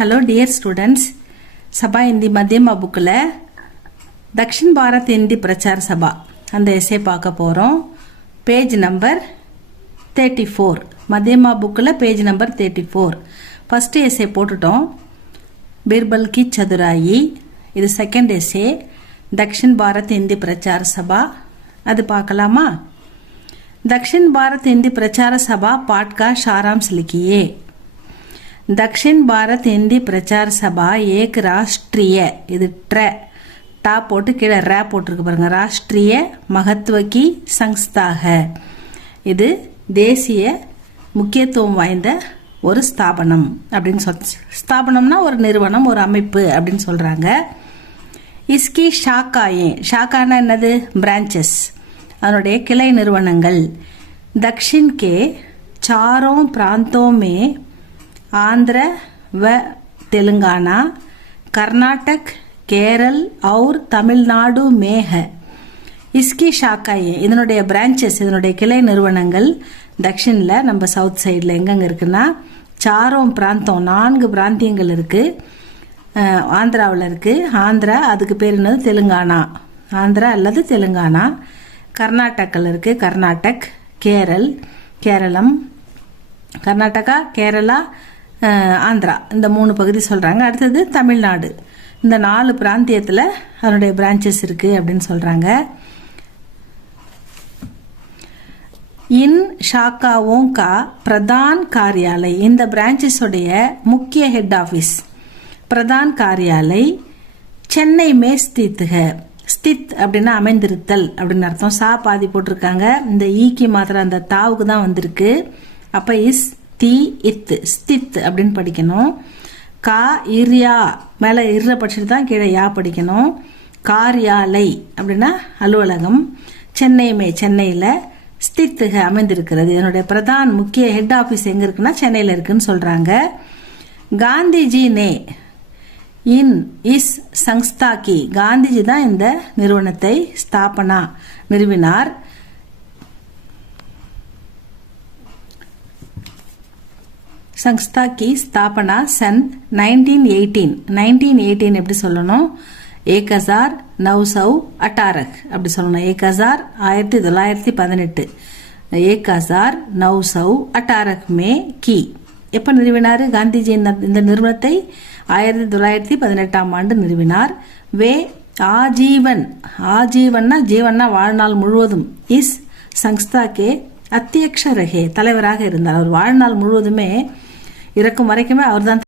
Hello dear students सभा हिंदी मध्यमा बुक्ल दक्षिण भारत हिंदी प्रचार सभा अंद एसे पार्क पोरोम पेज नंबर 34 मध्यमा बुक्ल page number 34 first essay पोட்டுட்டோம் Birbal की चतुराई இது सेकंड एसे दक्षिण भारत हिंदी प्रचार सभा அது பார்க்கலாமா दक्षिण भारत हिंदी प्रचार सभा पाठ का सारांश लिखिए। दक्षिण भारत हिंदी प्रचार सभा एक राष्ट्रीय இது टा போட்டு கீழே ரே போட்டுருக்கு பாருங்க ராஷ்ட்ரிய महत्व की संस्था है இது தேசிய முக்கியத்துவம் வாய்ந்த ஒரு ஸ்தாபனம் அப்படினு ஸ்தாபனம்னா ஒரு நிறுவனம் ஒரு அமைப்பு அப்படினு சொல்றாங்க। इसकी शाखाएं शाखाना என்னது branches அதனுடைய கிளை நிறுவனங்கள் दक्षिण के चारों प्रांतों में आंध्र व तेलंगाना कर्नाटक केरल और तमिलनाडु में है। इसकी शाखाएं இதனுடைய branches இதனுடைய கிளை நிறுவனங்கள் தக்ஷின்ல நம்ம சவுத் சைடுல எங்கங்க இருக்குன்னா சாரோம் பிராந்தம் 4 பிராந்தியங்கள் இருக்கு। ஆந்திராவில் இருக்கு ஆந்திரா அதுக்கு பேர் என்னது தெலுங்கானா ஆந்திரா அல்லது தெலுங்கானா கர்நாடகாவில் இருக்கு கர்நாடக் கேரள் கேரளம் கர்நாடகா கேரளா ஆந்திரா இந்த 3 பகுதி சொல்றாங்க। அடுத்தது தமிழ்நாடு இந்த 4 பிராந்தியத்துல அதனுடைய பிரான்ச்சஸ் இருக்கு அப்படினு சொல்றாங்க। इन शाखाओं का प्रधान कार्यालय இந்த பிரான்ச்சஸ் உடைய முக்கிய ஹெட் ஆபீஸ் प्रधान कार्यालय चेन्नई में स्थित है। ஸ்தித் அப்படின்னா அமைந்திருத்தல் அப்படின்னு அர்த்தம் சா பாதி போட்டிருக்காங்க இந்த ஈக்கு மாத்திரம் அந்த தாவுக்கு தான் வந்திருக்கு அப்ப இஸ் தி இத் ஸ்தித் அப்படின்னு படிக்கணும்। கா இர்யா மேல இர்ற படிச்சுட்டு தான் கீழே யா படிக்கணும்। காரியாலை அப்படின்னா அலுவலகம் சென்னைமே சென்னையில ஸ்தித் அமைந்திருக்கிறது இதனுடைய பிரதான் முக்கிய ஹெட் ஆபீஸ் எங்க இருக்குன்னா சென்னையில இருக்குன்னு சொல்றாங்க। காந்திஜி நே इन इस संस्था की गांधीजी தான் இந்த நிறுவனத்தை ஸ்தாபனா நிறுவினார்। संस्था की स्थापना सन 1918 எப்படி சொல்லணும் 1918 அப்படி சொல்லணும் 1918 1918 में की எப்ப நிறுவினார் காந்திஜி இந்த நிறுவனத்தை 1918 ஆண்டு நிறுவினார்। வே ஆஜீவன் ஆஜீவன்னா ஜீவன்னா வாழ்நாள் முழுவதும் இஸ் संस्था के अध्यक्ष रहे தலைவராக இருந்தார்। அவர் வாழ்நாள் முழுவதுமே இறக்கும் வரைக்குமே அவர்தான்